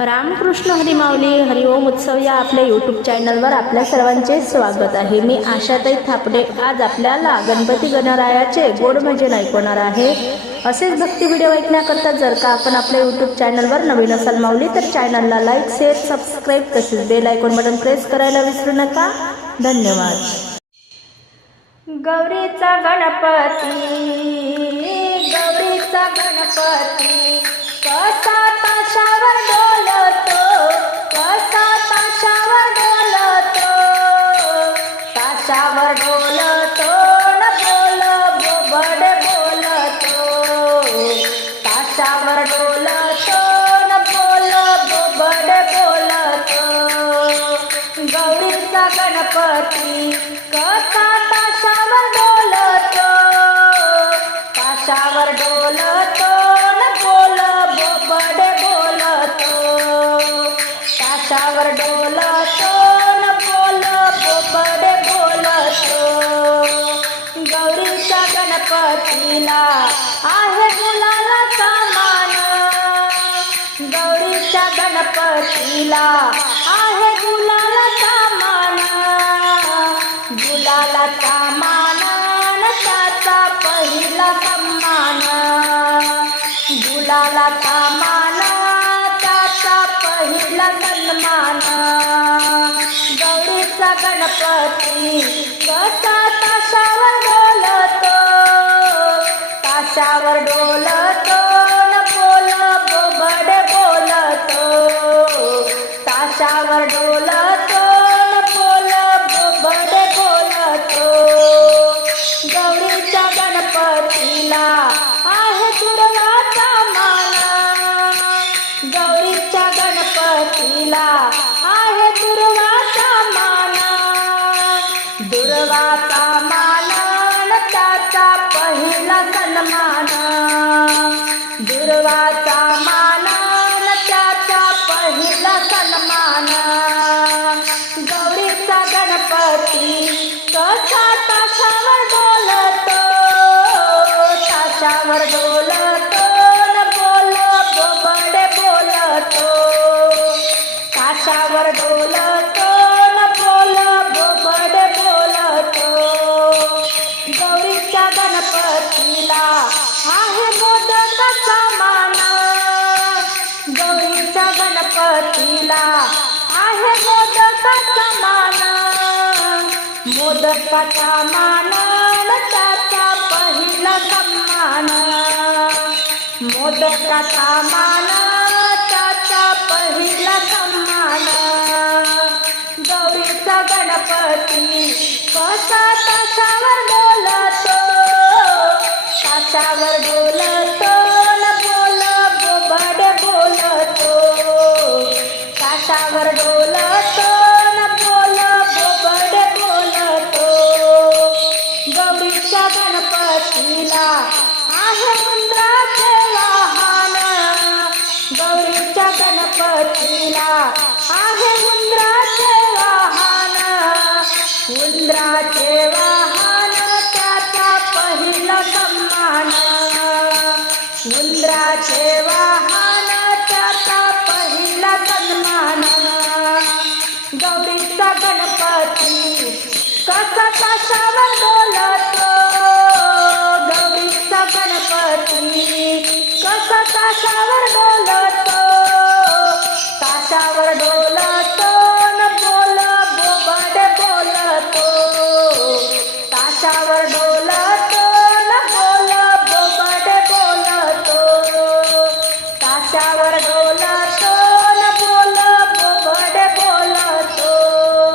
रामकृष्ण हरिमावली हरिओम उत्सव या आपल्या यूट्यूब चॅनलवर आपल्या सर्वांचे स्वागत आहे. मी आशाताई थापडे. आज आपल्याला गणपती गणरायाचे गोड भजन ऐकवणार आहे. असेच भक्ती व्हिडिओ ऐकण्याकरता जर का आपण आपल्या यूट्यूब चॅनलवर नवीन असाल मावली तर चॅनलला लाईक शेअर सबस्क्राईब तसेच बेल आयकॉन बटन प्रेस करायला विसरू नका. धन्यवाद. गौरीचा गणपती गौरीचा गणपती गौरीचा गणपती. कसा ताशावर डोलतो. ताशावर डोलतो न बोल बोबड बोलतो. ताशावर डोलतो न बोल बोबड बोलतो. गौरीचा गणपतीला आहे गुलालाचा मान गौरीचा गणपतीला आहे गुला गुलालाचा मान त्याचा पहिला सन्मान. गुलालाचा मान त्याचा पहिला सन्मान. गौरीचा गणपती कसा ताशावर डोलतो? ताशावर डोलतो न बोल बोबड बोलतो. ताशावर डोलतो गणपतीला आहे दुर्वाचा माना. दुर्वाचा मान न त्याचा पहिला सन्मान. दुर्वाचा मान न त्याचा पहिला सन्मान. गौरीचा गणपती कसा ताशावर बोलतो? ताशावर बोलतो मोदकाचा मान मोदकाचा मान न त्याचा पहिला सन्मान. मोदकाचा मान त्याचा पहिला सन्मान. गौरीचा गणपती कसा ताशावर बोलतो? ताशावर बोल गौरीच्या गणपतीला. आहे उंदराचे वाहन. गौरीच्या गणपतीला. आहे मुंद्राचे वाहन. मुंद्राचे वाहन त्याचा पहिला सन्मान. मुंद्राचे वाहन